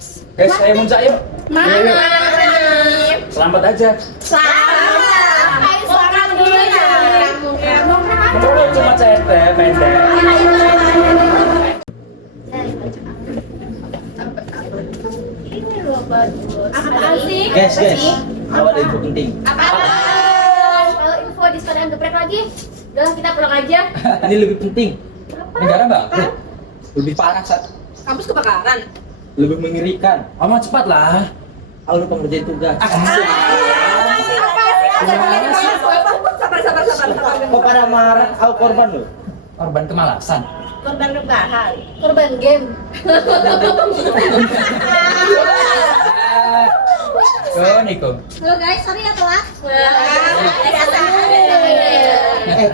Guys, saya muncak yuk. Mana? Selamat aja. Selamat. Ayo selamat dulu ya. Kalau cuma cete pendek. Ini loh bagus. Apa sih? Guys, ada info penting. Apa? Kalau info di sekalian geprek lagi. Udah kita pulang aja. Ini lebih penting. Negara bangkrut. Lebih parah saat Kampus kebakaran. lebih mengerikan. Amat cepat lah. Aku lupa ngerjain tugas. Sabar. Kok pada marah? Aku korban loh. Korban kemalasan. Korban rebahan. Korban game. Niko. Halo guys, sorry ya telat.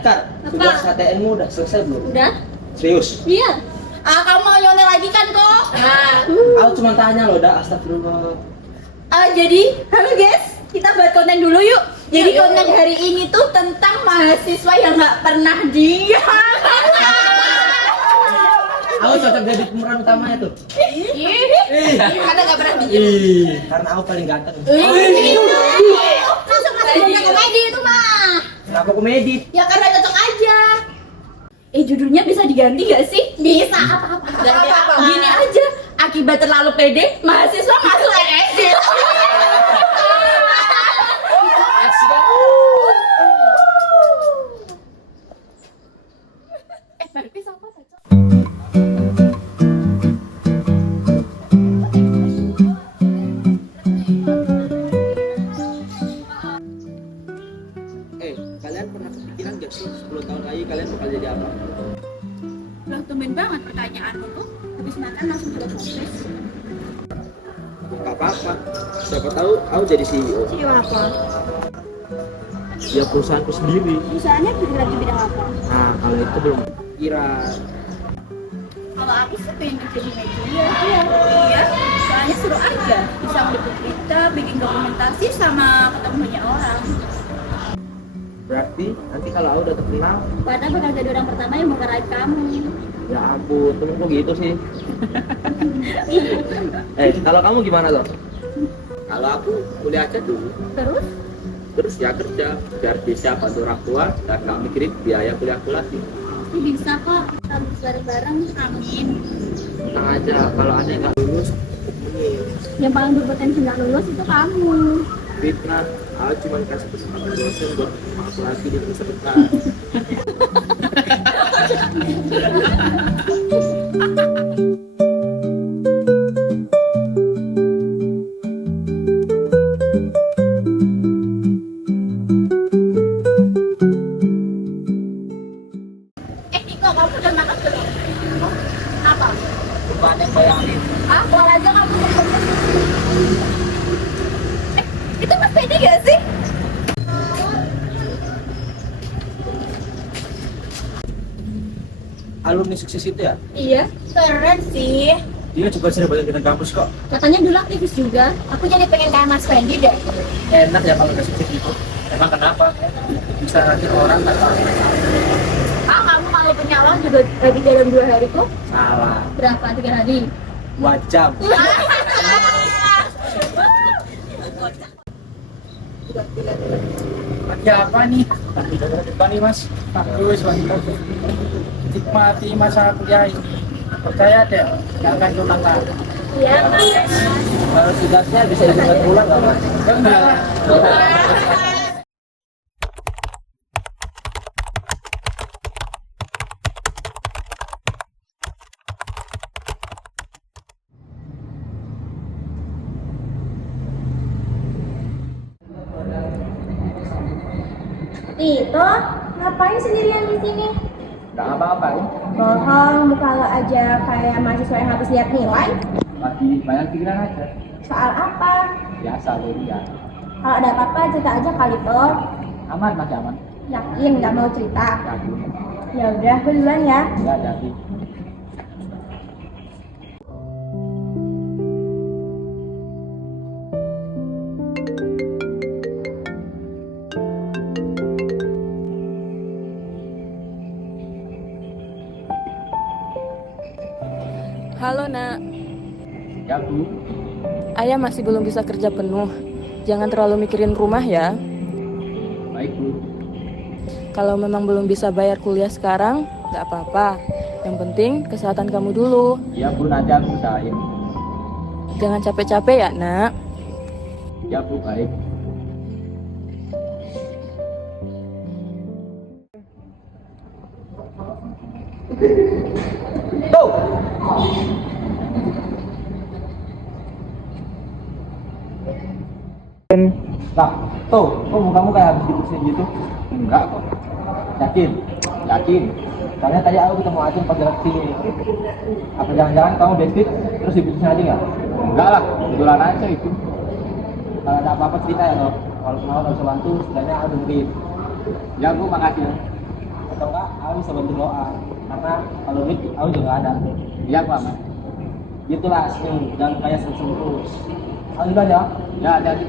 Kak, tugas HTN-mu udah selesai belum? Udah? Serius? Iya. Kamu mau nyonel lagi kan kok? Aku cuma tanya loh, dah astagfirullah. Jadi, halo guys, kita buat konten dulu yuk. Jadi konten hari ini tuh tentang mahasiswa yang nggak pernah diam. Aku cocok jadi pemeran utamanya tuh. Karena nggak pernah diem. Karena aku paling ganteng. Langsung masuk dunia komedi itu mah. Kenapa komedi? Ya karena cocok aja. Judulnya bisa diganti gak sih? Bisa. Apa-apa. Gini aja. Akibat terlalu pede, mahasiswa masuk LSD. Berarti siapa cocok? Kalian pernah kepikiran gak sih 10 tahun lagi kalian bakal jadi apa? Loh, tumben banget pertanyaanmu tuh. Habis makan langsung filosofis. Gak apa-apa. Siapa tahu aku jadi CEO. CEO apa? Ya perusahaanku sendiri. Usahanya bergerak di bidang apa? Nah, kalau itu belum kira. Kalau aku sih pengen jadi media. Iya. Soalnya seru aja. Bisa meliput berita, bikin dokumentasi sama ketemu banyak orang. Berarti nanti kalau aku udah terkenal, Padahal bakal jadi orang pertama yang mau ngeraih kamu. ya ampun, temen kok gitu sih. Kalau kamu gimana loh? Kalau aku kuliah aja dulu. Terus Ya kerja, biar bisa bantu orang tua dan gak mikirin biaya kuliahku lagi. bisa kok kita bareng-bareng. Amin. Tenang aja, kalau ada yang gak lulus, Yang paling berpotensi nggak lulus itu kamu. fitnah. Aku cuma kasih kesempatan dosen buat aku lagi di masa depan. Niko, kamu udah makan belum? Apa? Banyak bayangin. Keluar aja kamu. Itu Mas Pedi gak sih? Alumni sukses itu ya? Iya. Keren sih. Dia juga sering balik ke kampus kok. Katanya dulu aktivis juga. Aku jadi pengen kayak Mas Fendi deh. Enak ya kalau udah sukses gitu. Emang kenapa? Bisa nanti orang tak tahu. Kamu kalau punya uang juga lagi dalam 2 hari kok. Salah. Berapa? 3 hari? 2 jam. Lagi apa nih? Lagi dari depan nih mas. Bagus mantap. Nikmati masa kuliah ini. Percaya deh, nggak akan pulang lagi. Iya, Mas. Kalau tugasnya bisa dibuat ulang nggak mas? Benar. Tito, ngapain sendirian di sini? Nggak apa-apa nih. Bohong, muka lo aja kayak mahasiswa yang habis lihat nilai. Lagi banyak pikiran aja. Soal apa? Biasa ya. Kalau ada apa-apa cerita aja kali toh. Aman mas aman. Yakin nggak mau cerita? Yakin. Ya udah, aku duluan ya. Ya jadi. Halo nak. Ya Bu. Ayah masih belum bisa kerja penuh. Jangan terlalu mikirin rumah ya. Baik Bu. Kalau memang belum bisa bayar kuliah sekarang, nggak apa-apa. Yang penting kesehatan kamu dulu. Ya Bu, nanti aku usahain. Jangan capek-capek ya, nak. Ya Bu, baik. Tuh. Lah, tuh, kok mukamu kayak habis dibersihin gitu? Enggak kok. Yakin? Yakin. Soalnya tadi aku ketemu Acung pas jalan sini. Apa jangan-jangan kamu backstreet terus diputusin aja nggak? Enggak lah, kebetulan aja itu. Kalau ada apa-apa cerita ya loh. Kalau mau bisa bantu, setidaknya aku dengerin. Ya Bu, makasih ya. Atau enggak, aku bisa bantu doa. Karena kalau duit, aku juga nggak ada. Iya Bu, aman. Gitulah, jangan kayak seneng terus. Aku juga aja. Ya, hati-hati.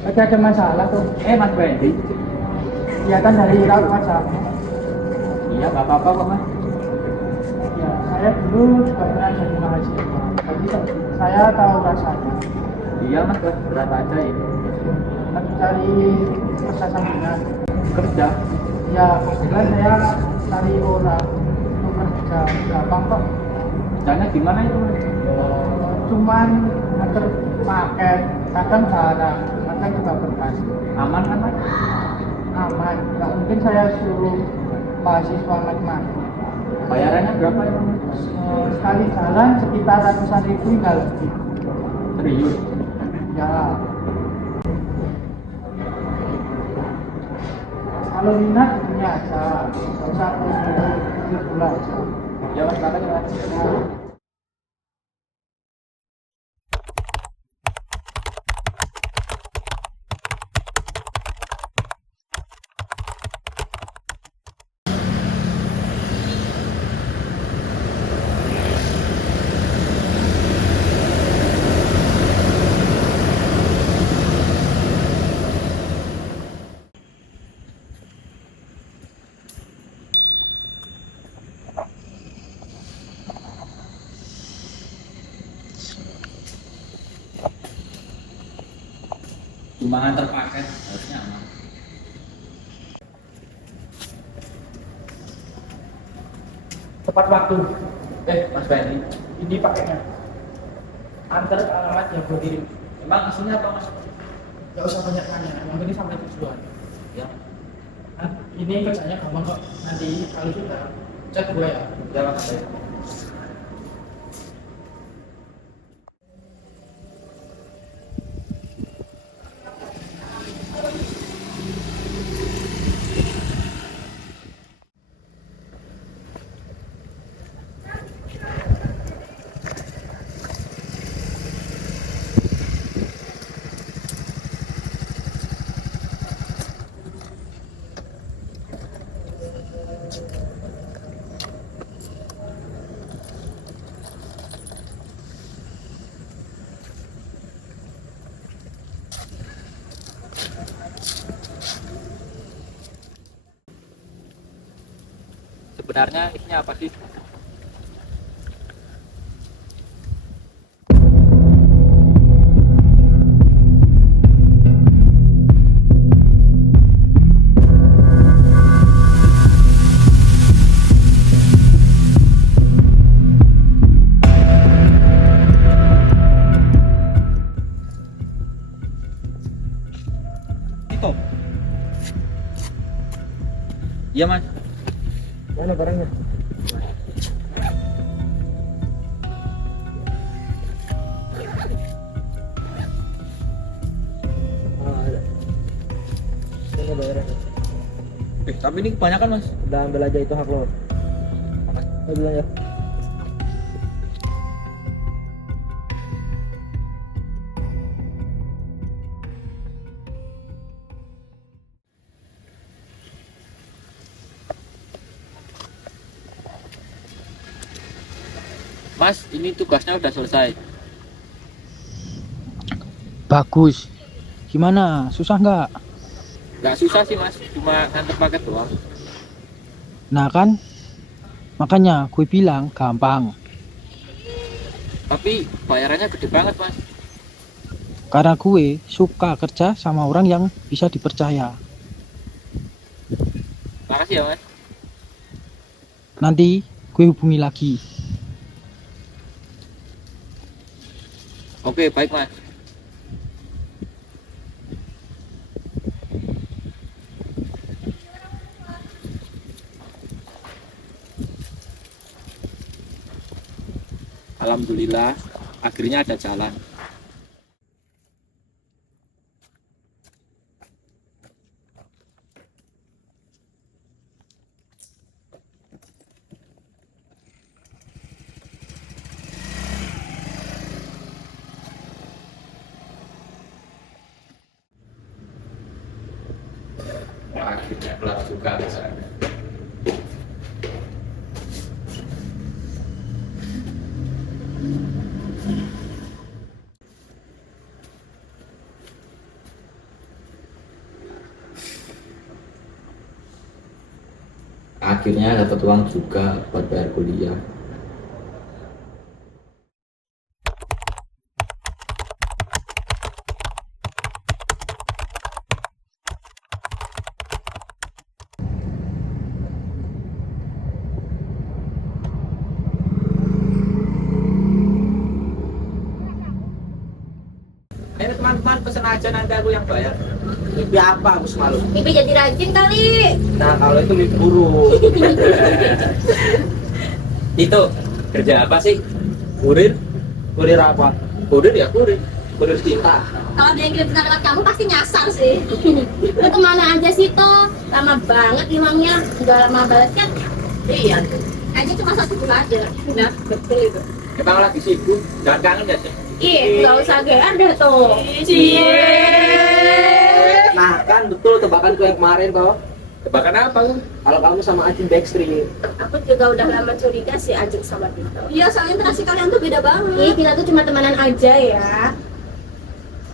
Lagi ada masalah tuh. Mas Bendy. Kelihatan dari raut wajah. Iya, nggak apa-apa kok Mas. Ya, saya dulu juga pernah jadi mahasiswa. Jadi saya tahu rasanya. Iya Mas, berat aja ini. Lagi cari kerja sampingan. Kerja. Ya, kebetulan saya cari orang untuk kerja. Gampang kok. Kerjanya gimana itu Mas? Cuman antar paket, kadang barang, kadang juga berkas. Aman kan Mas? Aman, nggak mungkin saya suruh mahasiswa mati-mati. Bayarannya berapa ya Mas? Sekali jalan sekitar ratusan ribu hingga lebih. Serius? Ya. Kalau minat ini aja, nggak usah terus dulu aja. Ya Mas, makasih Mas. Ya. Cuma antar paket, harusnya aman. Tepat waktu. Mas Bendy, Ini paketnya. Antar ke alamat yang gue kirim. emang isinya apa Mas? Gak usah banyak tanya, yang penting sampai tujuan. Ya, Nah, ini kerjanya gampang kok. Nanti kalau sudah chat gue ya. ya Mas. Baik. Sebenarnya isinya apa sih? Itu. Iya Mas. Mana barangnya? Ini bayarannya. Tapi ini kebanyakan Mas. Udah ambil aja itu hak lo. Ambil aja. Mas, ini tugasnya udah selesai. Bagus. Gimana? Susah nggak? Nggak susah sih Mas, cuma nganter paket doang. Nah kan, makanya gue bilang gampang. Tapi bayarannya gede banget mas. Karena gue suka kerja sama orang yang bisa dipercaya. Makasih ya mas. Nanti gue hubungi lagi. Oke baik mas. Alhamdulillah akhirnya ada jalan. Akhirnya kelar juga misalnya. Akhirnya dapat uang juga buat bayar kuliah. Ayo teman-teman pesen aja nanti aku yang bayar. Mimpi apa aku semalu? Mimpi jadi rajin kali. Nah kalau itu mimpi buruk. Itu kerja apa sih? Kurir? Kurir apa? Kurir ya kurir. Kurir cinta. Kalau dia kirim pesan lewat kamu pasti nyasar sih. Lu kemana aja sih toh? Lama banget imamnya. Udah lama banget kan? Iya. Kayaknya cuma 1 bulan aja. Nah, betul itu. Emang lagi sibuk? Jangan kangen ya sih? Ih, nggak usah GR deh tuh. Cie. Nah kan betul tebakanku yang kemarin toh. Tebakan apa lu? Kalau kamu sama Ajin Backstreet. Aku juga udah lama curiga sih Ajeng sama Tito. Iya, soalnya interaksi kalian tuh beda banget. Ih, kita tuh cuma temenan aja ya.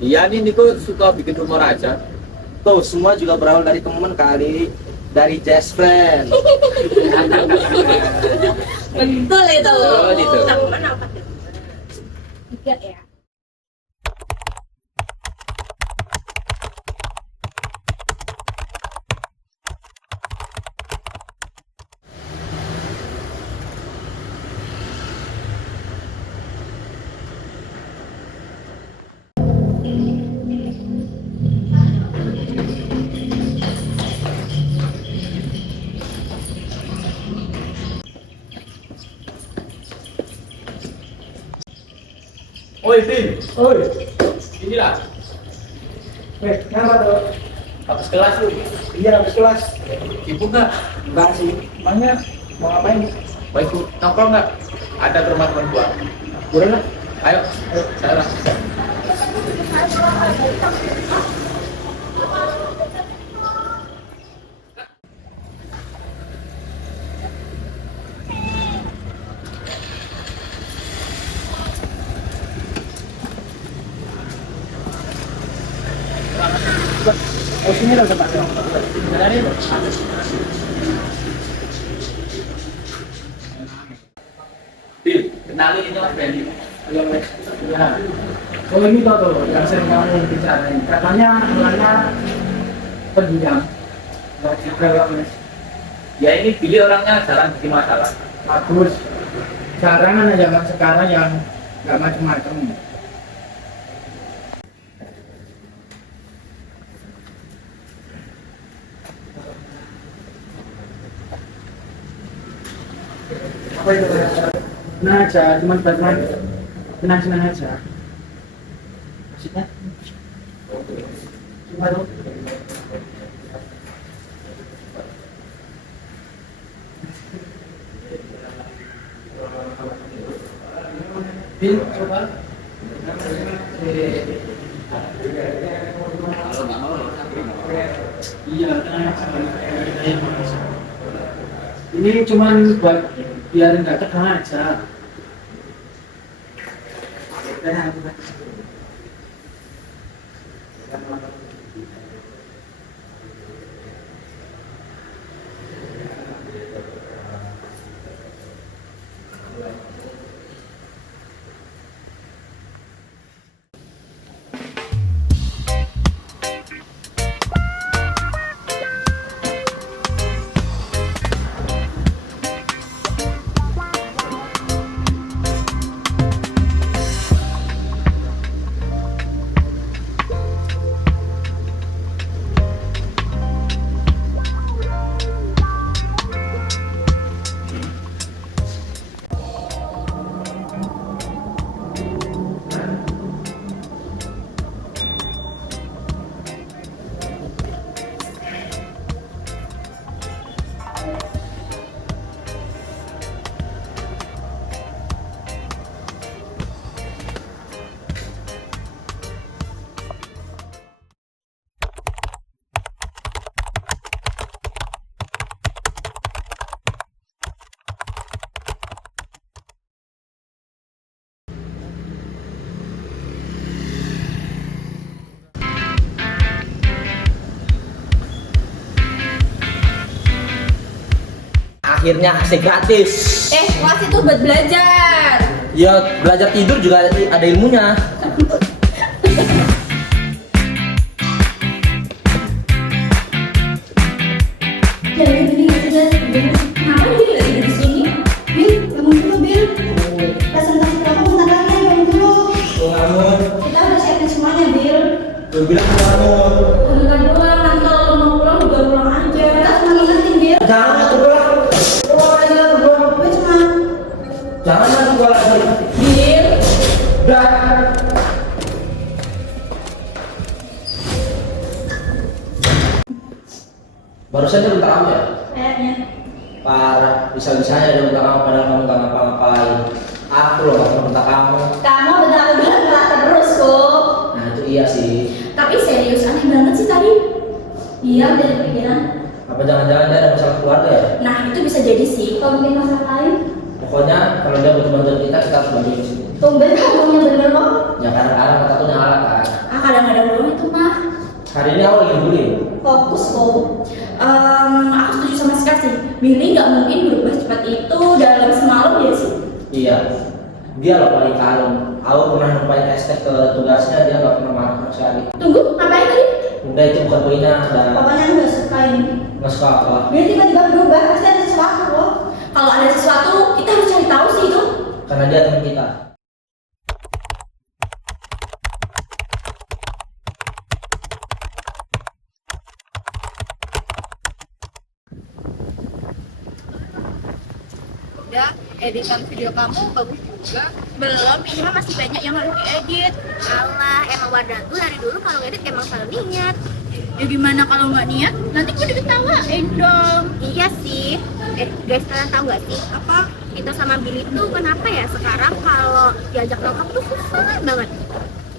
Iya nih Niko suka bikin rumor aja. Tuh semua juga berawal dari temen kali. Dari just friend. Betul itu. Betul itu. Temen apa tuh? 3 ya. Oi Tim, oi. Inilah. Kenapa tuh? Habis kelas lu. Iya, habis kelas. Sibuk nggak? Enggak sih. Emangnya mau ngapain? Mau ikut nongkrong nggak? Ada ke rumah teman gua. Boleh lah. Ayo, saya lah. Oh, sini lah tempatnya. Dari Tim, kenalin ini Mas Benny. yang ya. Oh, ini tuh yang sering kamu bicarain. Katanya orangnya pendiam. Enggak juga ya, Mas. Ya ini pilih orangnya jarang bikin masalah. Bagus. Sekarang kan zaman sekarang yang nggak macam-macam. Apa itu? Tenang aja, cuma bantuan. Senang-senang aja. Maksudnya? Coba dong. Bil, coba. Iya, ini cuman buat biar nggak tegang aja. Akhirnya AC gratis. Kelas itu buat belajar. Ya belajar tidur juga ada ilmunya. Jadi gini aja deh. Kenapa dia lagi di sini? Bil, bangun dulu Bil. Presentasi kamu bentar lagi, bangun dulu. Bangun. Kita udah siapin semuanya Bil. Gue bilang bangun. Bentar doang, nanti kalau mau pulang juga pulang aja. Kita cuma ngingetin Bil. Jangan aku bilang. Keluar aja aku bilang. Gue cuma Jangan aku keluar lagi. Bil. Udah. Barusan dia bentar kamu ya? Kayaknya. Parah, bisa-bisanya dia bentar kamu padahal kamu gak ngapa-ngapain. Aku loh gak bentar kamu. Kamu bentar aku bilang telat terus kok. Nah itu iya sih. Tapi serius aneh banget sih tadi. Iya, udah kepikiran. Apa jangan-jangan dia ada masalah keluarga ya? Nah, itu bisa jadi sih. Kalau mungkin masalah lain, Pokoknya kalau dia butuh bantuan kita harus bantuin sih. tumben kamu bener loh. Ya kadang-kadang kita tuh nyala kan. Kadang-kadang doang itu mah. Hari ini aku lagi liburin. Fokus kok. Aku setuju sama Skar sih. Billy nggak mungkin berubah cepat itu dalam semalam ya sih. Iya. Dia loh paling kalem. Aku pernah numpain estek ke tugasnya, dia gak pernah marah sama sekali. Tunggu, ngapain tadi? Udah itu bukan poinnya, udah Pokoknya aku nggak suka ini. nggak suka apa. Billy tiba-tiba berubah, pasti ada sesuatu loh. Kalau ada sesuatu, kita harus cari tahu sih itu. Karena dia teman kita. Udah, editan video kamu bagus juga. Belum, ini mah masih banyak yang harus diedit. Alah, emang Wardah tuh dari dulu kalau ngedit emang selalu niat. Ya gimana kalau nggak niat? Nanti gue diketawain dong. Iya sih. Guys, kalian tahu nggak sih apa kita sama Billy tuh kenapa ya sekarang kalau diajak nongkrong tuh susah banget.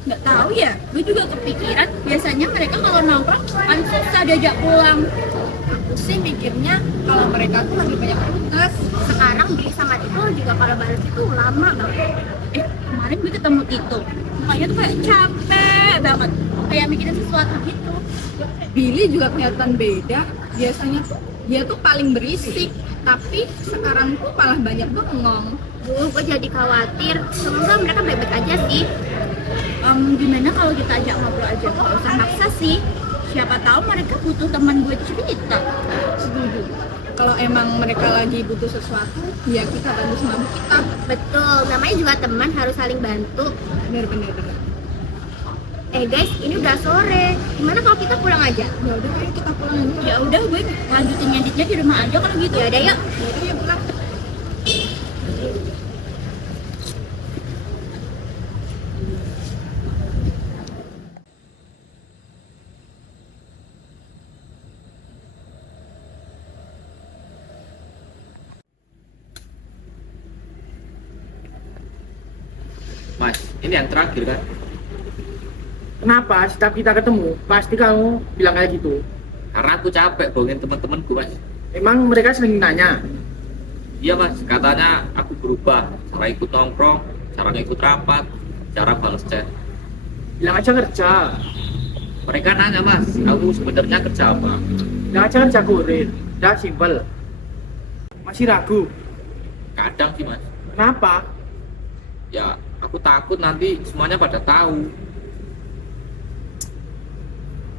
Nggak tahu ya, gue juga kepikiran. Biasanya mereka kalau nongkrong kan susah diajak pulang. Aku sih mikirnya kalau mereka tuh lagi banyak tugas. Sekarang Billy sama Tito juga kalau balas itu lama banget. Kemarin gue ketemu Tito, mukanya tuh kayak capek banget, kayak mikirin sesuatu gitu. Billy juga kelihatan beda. Biasanya tuh dia tuh paling berisik, tapi sekarang tuh malah banyak bengong. Gue jadi khawatir. Semoga mereka baik-baik aja sih. Gimana kalau kita ajak ngobrol aja? Gak usah maksa sih. Siapa tahu mereka butuh teman gue cerita. Setuju. Kalau emang mereka lagi butuh sesuatu, ya kita bantu sama kita. Betul, namanya juga teman harus saling bantu. Bener-bener. Guys, ini udah sore. Gimana kalau kita pulang aja? Ya udah, ayo kita pulang aja. Ya udah, gue lanjutin ngeditnya di rumah aja kalau gitu. Ya udah yuk. Ya udah, yuk pulang. Mas, ini yang terakhir kan? Kenapa setiap kita ketemu pasti kamu bilang kayak gitu? Karena aku capek bohongin teman-temanku, Mas. Emang mereka sering nanya. Iya, Mas, katanya aku berubah, cara ikut nongkrong, cara ikut rapat, cara balas chat. Bilang aja kerja. Mereka nanya, Mas, kamu sebenarnya kerja apa? Bilang aja kerja kurir. Udah simpel. Masih ragu. Kadang sih, Mas. Kenapa? Ya, aku takut nanti semuanya pada tahu.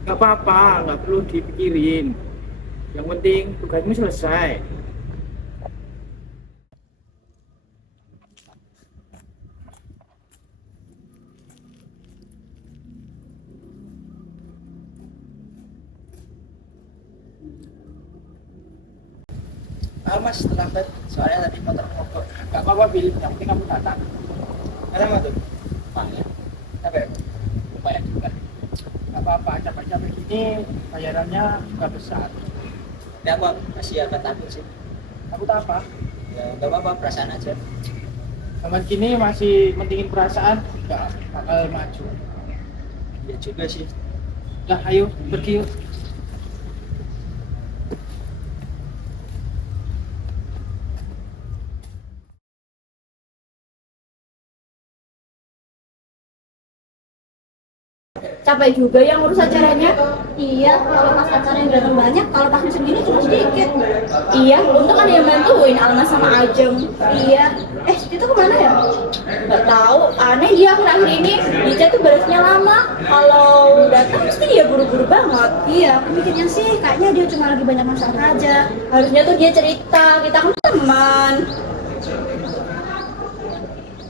Gak apa-apa, gak perlu dipikirin. Yang penting tugasmu selesai. Mas, terlambat. Soalnya tadi motor mogok. Gak apa-apa, Bill. Yang penting kamu datang. Kenapa tuh? Banyak. Capek. Lumayan juga. Gak apa-apa, capek-capek gini bayarannya juga besar. Ya apa? Masih agak takut sih. Takut apa? Ya nggak apa-apa, perasaan aja. Zaman gini masih mentingin perasaan, gak bakal maju. Ya juga sih. Udah, ayo pergi yuk. capek juga yang ngurus acaranya. Iya, kalau pas acara yang datang banyak, kalau pas sendiri cuma sedikit. Iya, untung ada yang bantuin Alma sama Ajeng. Iya. Itu kemana ya? Gak tahu, aneh dia akhir-akhir ini Ica tuh balasnya lama. Kalau datang mesti dia buru-buru banget. Iya, aku mikirnya sih kayaknya dia cuma lagi banyak masalah aja. Harusnya tuh dia cerita, kita kan teman.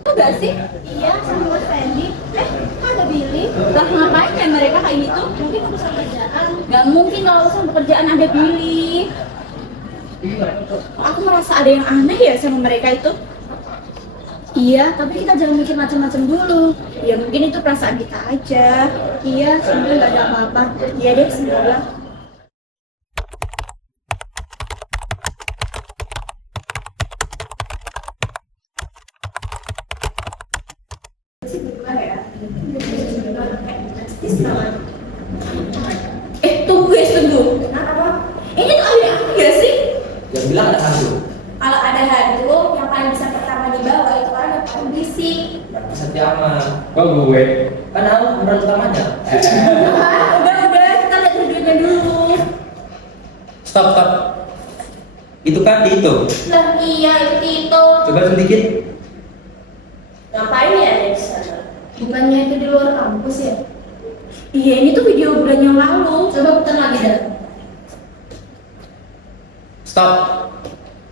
Enggak sih? Iya, sama Mas Fendi. Kok ada Billy? Lah ngapain ya mereka kayak gitu? Mungkin urusan kerjaan. Gak mungkin kalau urusan pekerjaan ada Billy. Aku merasa ada yang aneh ya sama mereka itu. Iya, tapi kita jangan mikir macam-macam dulu. Ya mungkin itu perasaan kita aja. Iya, semoga nggak ada apa-apa. Iya deh, semoga. Tunggu guys, tunggu. Kenapa? Ini tuh ada apa ya sih? Yang bilang ada hantu. Kalau ada hantu, yang paling bisa pertama dibawa itu orang yang paling berisik. Berarti Setiaman. Kok gue? Kan aku pemeran utamanya. Udah, kita lihat videonya dulu. Stop. Itu kan di itu. Lah iya, itu. Coba sedikit. Ngapain ya di sana? Bukannya itu di luar kampus ya? Iya, ini tuh video bulan yang lalu. Coba putar lagi dah. Stop.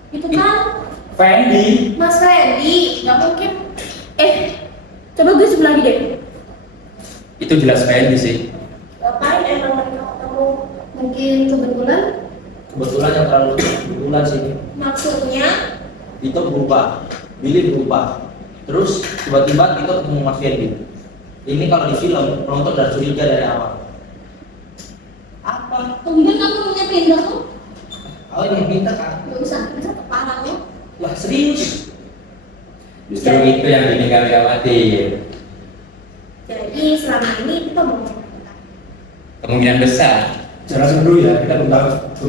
Itu kan Fendi. Mas Fendi, nggak mungkin. Coba gue sebelah lagi deh. Itu jelas Fendi sih. Ngapain emang mereka ketemu? Mungkin kebetulan. Kebetulan yang terlalu kebetulan sih. Maksudnya? Itu berubah. Billy berubah. Terus tiba-tiba kita ketemu Mas Fendi. Ini kalau di film penonton udah curiga dari awal. Apa? Tumben kamu punya pindah tuh. Oh ini minta kan? Gak usah parah ya. Wah serius? Justru itu yang bikin kami khawatir. Jadi selama ini kita mau Kemungkinan besar. Jangan langsung dulu ya, kita belum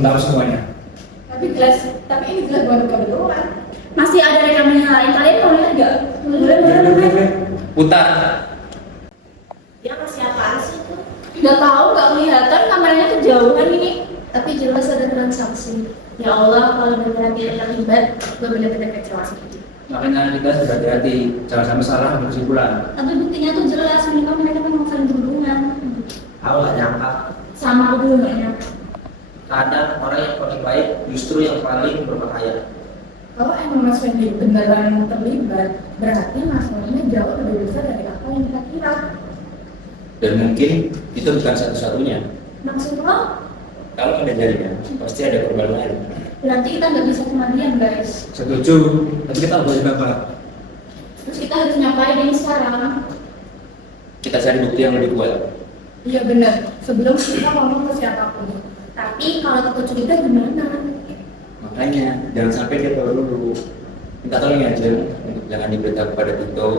tahu semuanya. tapi ini jelas baru kebetulan. Masih ada rekaman yang lain, kalian mau lihat nggak? Boleh. Putar. Dia masih apaan sih itu? Nggak tahu, nggak kelihatan, kameranya kejauhan ini. Tapi jelas ada transaksi. Ya Allah, kalau beneran dia terlibat, gue bener-bener kecewa sih. Makanya kita harus hati-hati, jangan sampai salah berkesimpulan. Tapi buktinya tuh jelas minimal mereka memang saling berhubungan. Aku gak nyangka. Sama aku dulu nggak nyangka. Kadang orang yang paling baik justru yang paling berbahaya. Kalau emang Mas Fendi beneran terlibat, berarti masalahnya jauh lebih besar dari apa yang kita kira. Dan mungkin itu bukan satu-satunya. Maksud lo? Kalau ada jaringan, pasti ada korban lain. Berarti kita nggak bisa cuma diam guys. Setuju, tapi kita boleh bapak. Terus kita harus ngapain ini sekarang? Kita cari bukti yang lebih kuat. Iya benar. Sebelum kita ngomong ke siapapun. Tapi kalau kita curiga gimana? Makanya jangan sampai dia tahu dulu. Minta tolong ya Jen, untuk jangan diberitahu kepada Tito.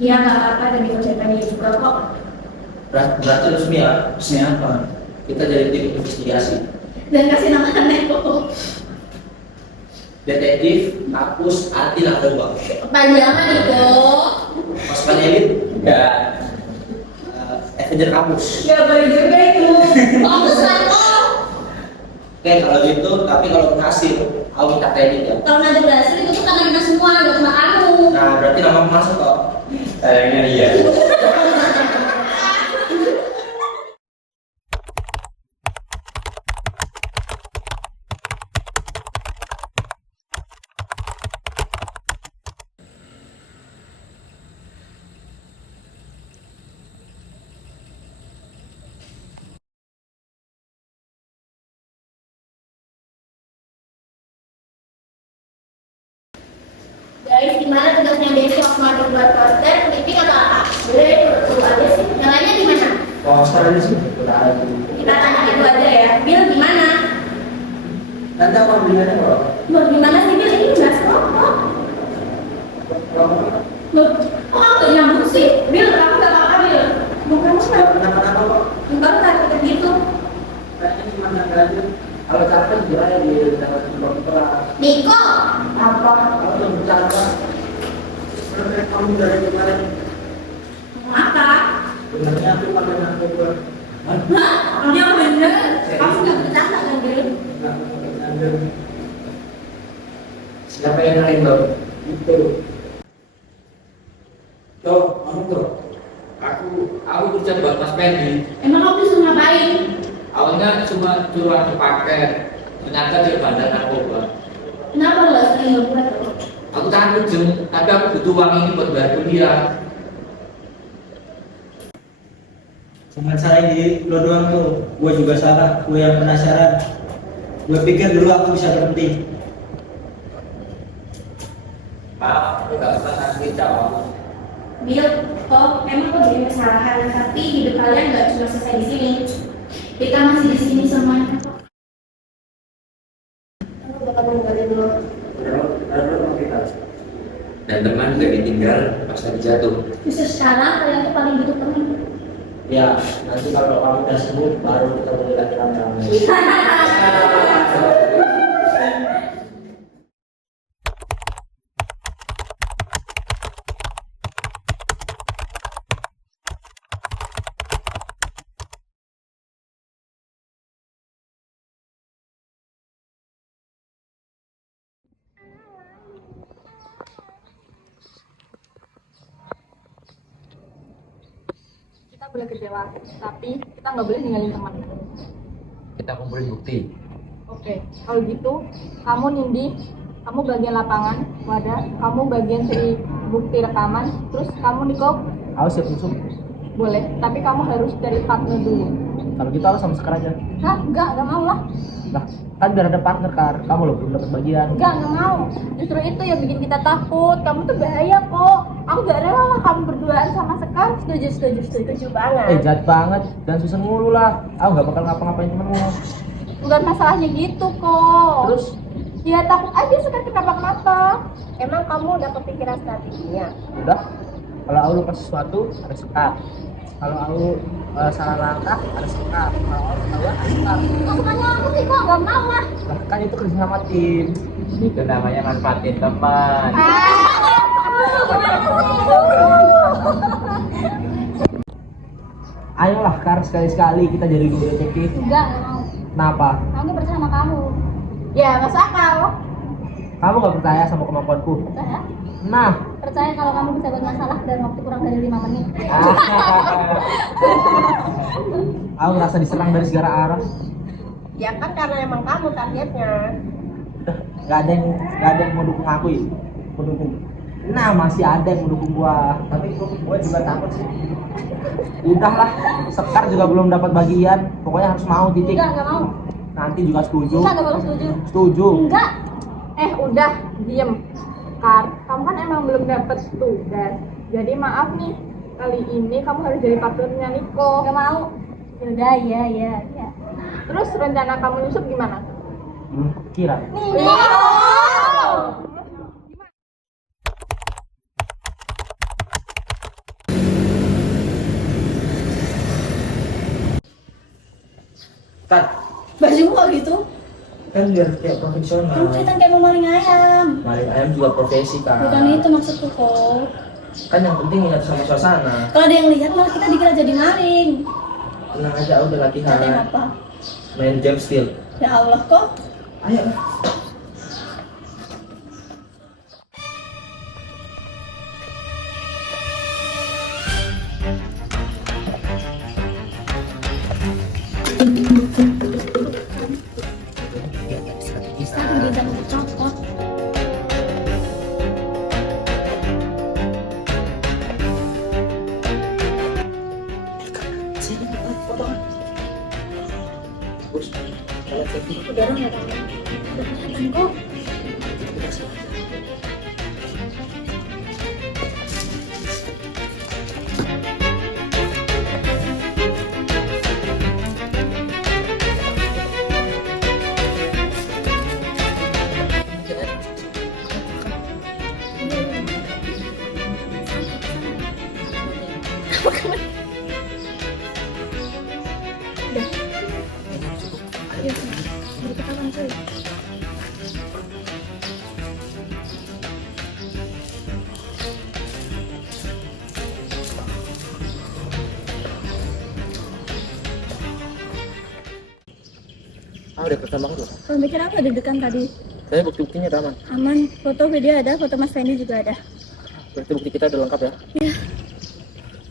Iya nggak apa-apa dan itu ceritanya juga kok. Berarti resmi ya? Terusnya apa? Kita jadi tim investigasi. Dan kasih nama aneh kok. Detektif, Kapus, Ati, Narkoba. Panjangan itu. Pasukan elit, Enggak. Avenger Kapus. Ya boleh juga itu. Fokus lah kok. Oke kalau gitu, tapi kalau berhasil, aku minta kredit ya. Kalau nanti berhasil itu tuh karena kita semua, gak cuma kamu. Nah berarti nama masuk kok. Sayangnya iya. Guys, gimana tugasnya besok? Mau buat poster, clipping atau apa? Boleh tunggu aja sih. Yang lainnya gimana? Poster aja sih. Udah ada. Kita tanya ibu aja ya. Bil gimana? Nanti aku ambilnya kok. Loh, gimana sih Bil? Ini nggak sekolah. Loh, kok kamu nggak nyambung sih? Bil, kamu nggak apa-apa Bil. Mau kamu Kenapa-napa kok? Enggak kayak gitu. Kayaknya cuma aja. Kalau capek juga ya di dalam dokter. Niko, Apa? Kalau belum bercanda. Kamu dari kemarin. mau apa? Sebenarnya aku pakai narkoba. Dia bener. Kamu nggak bercanda kan, Gil? Nggak pakai tanda. Siapa yang lain bang? Itu. Tuh, kamu tuh. Aku kerja buat Mas Pendi. Emang kamu disuruh ngapain? Awalnya cuma suruh aku pakai, ternyata dia bandar narkoba. Kenapa lo sering ngebuat lo? Aku takut Jeng, tapi aku butuh uang ini buat bayar kuliah. Jangan salah di lo doang tuh. Gue juga salah. Gue yang penasaran. Gue pikir dulu aku bisa berhenti. Maaf, nggak usah ngasih jawab. Bil, kok emang kok jadi kesalahan, tapi hidup kalian nggak cuma selesai di sini. Kita masih di sini semuanya kok. Aku bakal ninggalin lo. Dan teman gak ditinggal pas lagi jatuh. Justru sekarang kalian tuh paling butuh teman. Ya, nanti kalau kamu udah sembuh baru kita mulai lagi rame-rame. Kita boleh kecewa, tapi kita nggak boleh ninggalin teman. Kita kumpulin bukti. Oke, kalau gitu kamu Nindi, kamu bagian lapangan, Wadah, kamu bagian cari bukti rekaman, terus kamu Niko Aku siap musuh. boleh, tapi kamu harus cari partner dulu. Kalau gitu aku sama Sekar aja. Hah? Enggak mau lah. Nah, kan biar ada partner Kar. Kamu loh belum dapat bagian. Enggak mau. Justru itu yang bikin kita takut. Kamu tuh bahaya kok. Aku gak rela lah kamu berduaan sama Sekar. Setuju banget. Jahat banget. Dan susun mulu lah. Aku gak bakal ngapa-ngapain temenmu. Bukan masalahnya gitu kok. Terus? Ya takut aja Sekar kenapa-kenapa. Emang kamu udah kepikiran strateginya? Udah. Kalau aku lupa sesuatu ada Sekar. Kalau aku salah langkah ada Sekar. Kalau aku ketahuan ada Sekar. Makanya aku sih kok gak mau lah. Nah, kan itu kerja sama tim. Itu namanya manfaatin teman. Ayolah Kar, sekali-sekali kita jadi guru detektif. Enggak mau. Kenapa? Aku percaya sama kamu. Ya masuk akal. Kamu gak percaya sama kemampuanku? Percaya? Nah, Percaya kalau kamu bisa buat masalah dalam waktu kurang dari 5 menit. aku ngerasa diserang dari segala arah. Ya kan karena emang kamu targetnya. Udah, gak ada yang mau dukung aku ya. Mendukung. Nah, masih ada yang mendukung gua. Tapi gua juga takut sih. Udahlah, Sekar juga belum dapat bagian. Pokoknya harus mau titik. Enggak mau. Nanti juga setuju. Kita gak bakal setuju. Setuju. Enggak. Udah, diem. Kar, kamu kan emang belum dapet tugas. Jadi maaf nih, kali ini kamu harus jadi partnernya Niko. Gak mau. Yaudah, ya. Terus rencana kamu nyusup gimana? Kira. Niko! Kan, Baju kok gitu? kan biar kayak profesional. Kamu kelihatan kayak mau maling ayam. Maling ayam juga profesi kan. Bukan itu maksudku kok. Kan yang penting ingat sama suasana. Kalau ada yang lihat malah kita dikira jadi maling. Tenang aja, udah latihan. Latihan apa? Main jam steel. Ya Allah kok. Ayo. Bisa bisa copot. Udah dong ya kamu. Udah kelihatan kok. Udah bersama aku. Kamu mikir apa deg-degan tadi? Saya bukti-buktinya udah aman. Aman, foto video ada, foto Mas Fendi juga ada. Berarti bukti kita udah lengkap ya? Iya.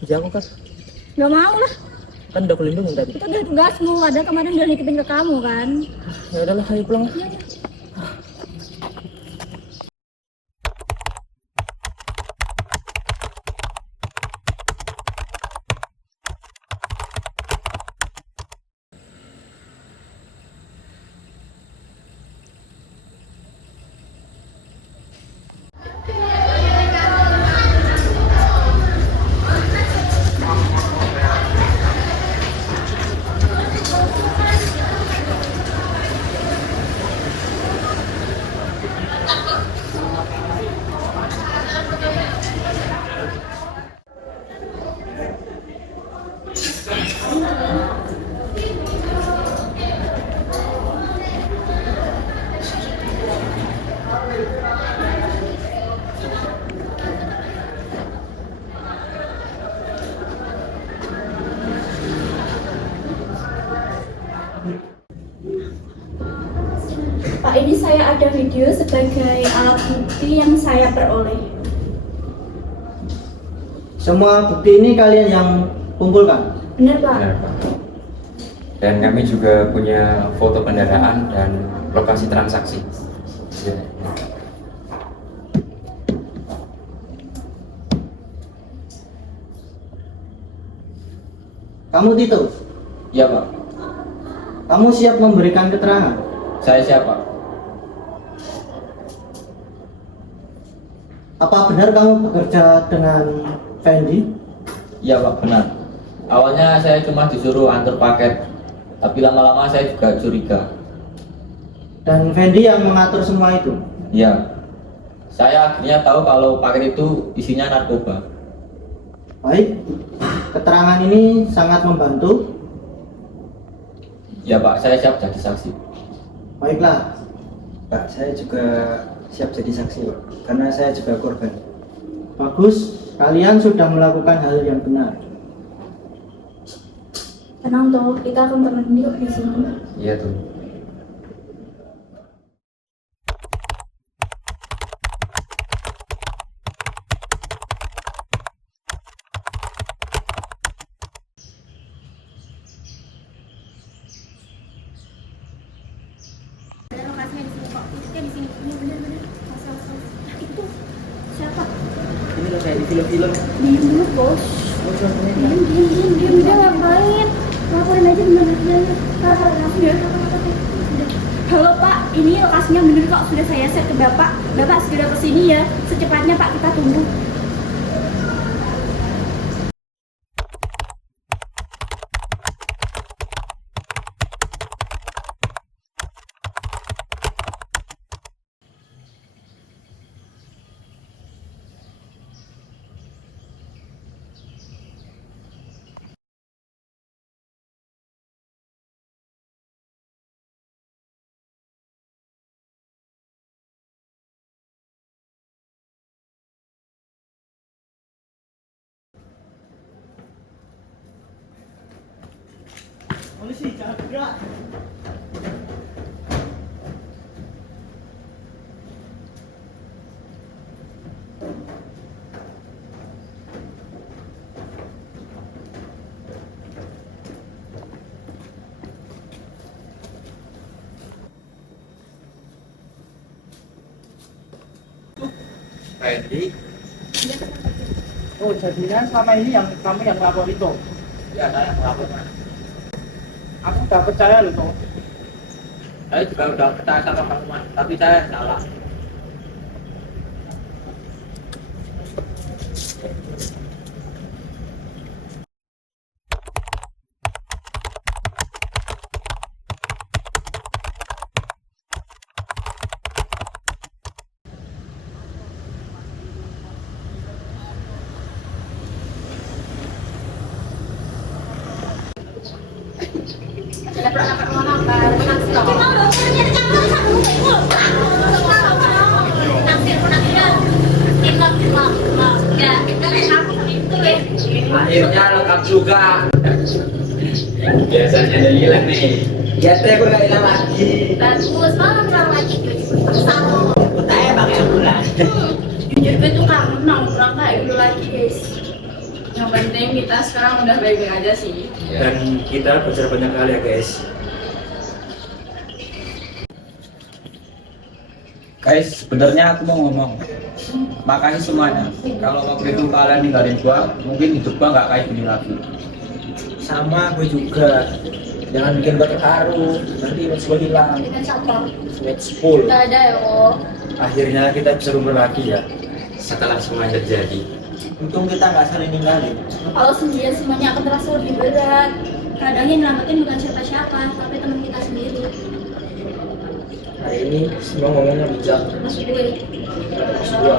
Jangan aku kan. Gak mau lah, Kan udah aku lindungin tadi. itu udah tugasmu, ada kemarin udah nitipin ke kamu kan. Ya udahlah, ayo pulang. Pak, ini saya ada video sebagai alat bukti yang saya peroleh. Semua bukti ini kalian yang kumpulkan? Benar Pak? Benar, Pak. Dan kami juga punya foto kendaraan dan lokasi transaksi. Ya. Kamu Tito, Iya Pak, kamu siap memberikan keterangan? saya siapa? Apa benar kamu bekerja dengan Fendi? Iya Pak, benar. Awalnya saya cuma disuruh antar paket, tapi lama-lama saya juga curiga. Dan Fendi yang mengatur semua itu? Iya, saya akhirnya tahu kalau paket itu isinya narkoba. Baik, keterangan ini sangat membantu. Ya Pak, saya siap jadi saksi. Baiklah, Pak, saya juga siap jadi saksi, Pak. Karena saya juga korban. bagus. Kalian sudah melakukan hal yang benar. Tenang toh, kita akan temenin yuk di sini. Iya tuh. Lokasinya di sini kok. Titiknya di sini. Iya benar-benar. Masalah. Itu siapa? Ini loh kayak di film-film. Diam dulu bos. Diam, udah ngapain? Laporin aja bener-bener. Halo Pak, ini lokasinya bener kok, sudah saya share ke Bapak. Bapak segera kesini ya, secepatnya Pak, kita tunggu. Polisi, jangan bergerak. Fendi? Oh, jadinya selama ini yang kamu yang lapor itu. Ya, saya melapor Pak. Aku udah percaya loh toh. Saya juga udah percaya sama kamu Mas, tapi saya salah. Akhirnya lengkap juga. Biasanya ada hilang nih. Ya teh aku gak hilang lagi. Bagus, malah pulang lagi sama. Saya pakai ambulan. Jujur gue tuh kangen nongkrong kayak dulu lagi guys. Yang penting kita sekarang udah baik-baik aja sih. Dan kita belajar banyak hal ya guys. Guys, sebenarnya aku mau ngomong. Makasih semuanya. Kalau waktu itu kalian ninggalin gua, mungkin hidup gua nggak kayak gini lagi. Sama gue juga. Jangan bikin gua terharu. Nanti image gua hilang. Dengan siapa? Image full. Gak ada ya kok. Akhirnya kita bisa kumpul lagi ya. Setelah semua yang terjadi. Untung kita nggak saling ninggalin. Kalau sendirian semuanya akan terasa lebih berat. Kadang yang nyelamatin bukan siapa-siapa, tapi teman kita sendiri. Hari ini semua ngomongnya bijak. Masuk gue. Terus gua.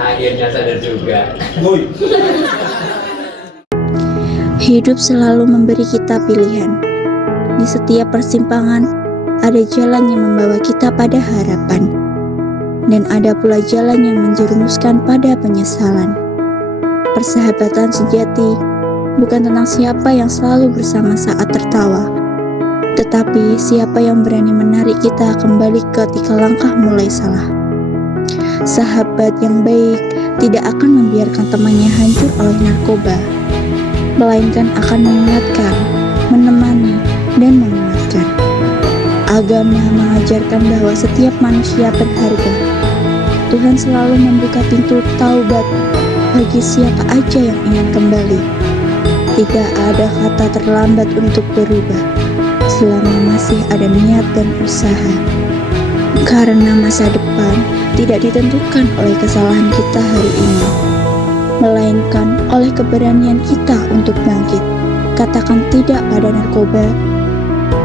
Akhirnya sadar juga. Woi. Hidup selalu memberi kita pilihan. Di setiap persimpangan, ada jalan yang membawa kita pada harapan. Dan ada pula jalan yang menjerumuskan pada penyesalan. Persahabatan sejati bukan tentang siapa yang selalu bersama saat tertawa, tetapi siapa yang berani menarik kita kembali ketika langkah mulai salah. Sahabat yang baik tidak akan membiarkan temannya hancur oleh narkoba, melainkan akan mengingatkan, menemani, dan menguatkan. Agama mengajarkan bahwa setiap manusia berharga. Tuhan selalu membuka pintu taubat bagi siapa aja yang ingin kembali. Tidak ada kata terlambat untuk berubah selama masih ada niat dan usaha. Karena masa depan tidak ditentukan oleh kesalahan kita hari ini, melainkan oleh keberanian kita untuk bangkit. Katakan tidak pada narkoba,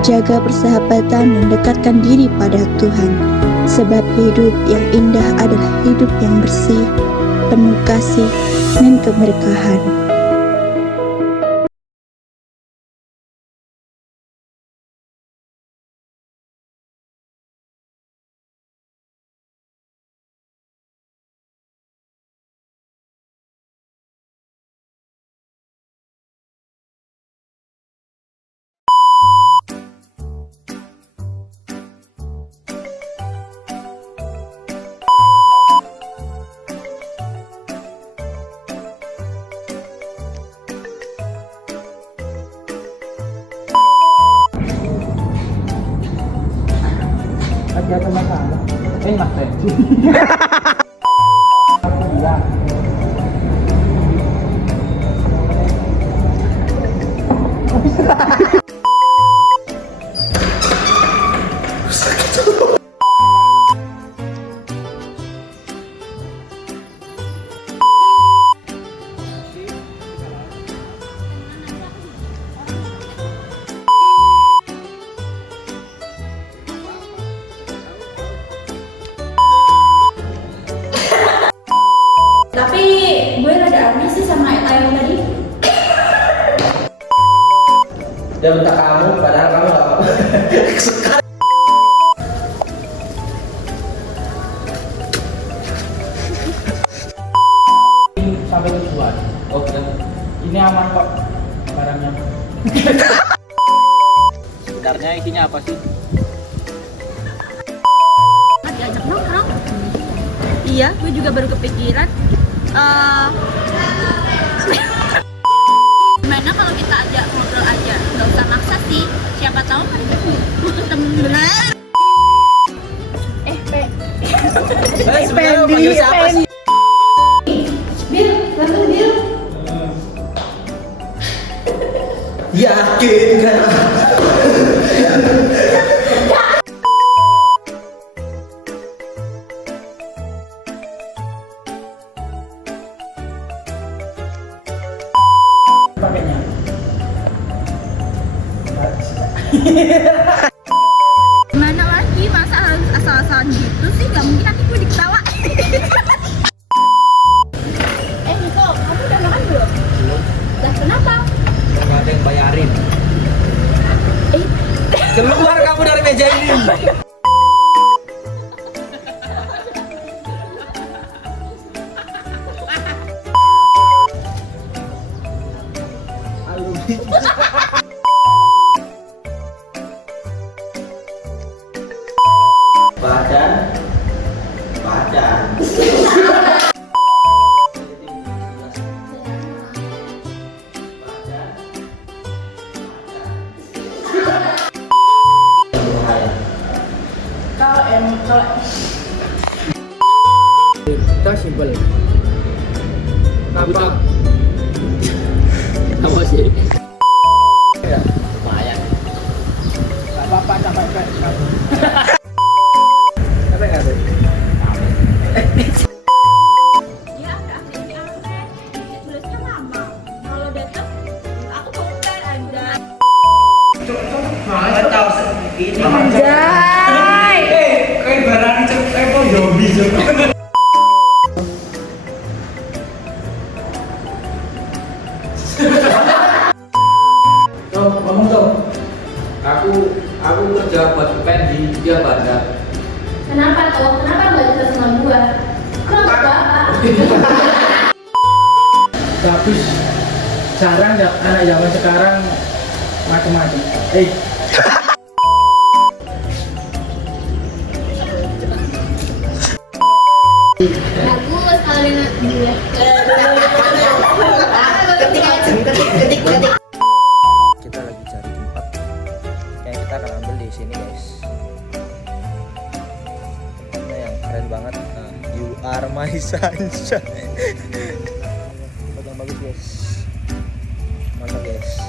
jaga persahabatan dan dekatkan diri pada Tuhan. Sebab hidup yang indah adalah hidup yang bersih, penuh kasih dan keberkahan. Lagi ada masalah. Mas teh. Aku bilang. Tapi gue rada aneh sih sama yang tadi. Dia minta kamu, padahal kamu nggak apa-apa. Sampai tujuan. Oke. Ini aman kok barangnya. Sebenarnya isinya apa sih? Diajak nongkrong. Iya, gue juga baru kepikiran. Gimana kalau kita ajak ngobrol aja, nggak usah maksa sih. Siapa tahu mereka butuh temen bener. Sebenarnya panggil siapa sih? Bil, bantu Bil. Yakin kan? Pakainya. Gimana lagi, masa harus asal-asalan gitu sih? Gak mungkin nanti gue diketawain. Niko, kamu udah makan belum? Belum. Lah kenapa? Nggak ada yang bayarin. Keluar kamu dari meja ini. Kita simpel. Apa? Apa sih? Ya. Lumayan. Gak apa-apa sampai pet. Apa nggak tuh? Ya udah aneh-aneh. Tulisnya lama. Kalau datang aku compare Anda. Tuh, ngomong tuh. Aku kerja buat pen di India Bandar. Kenapa tuh? Kenapa nggak cerita sama gua? Kurang bapak. Bagus. Jarang ya anak zaman sekarang macam-macam. Bagus kalau dengan dia. Kita lagi cari tempat yang kita akan ambil di sini guys. Tempatnya yang keren banget. Nah, you are my sunshine. Tempat yang bagus guys. Mantap guys.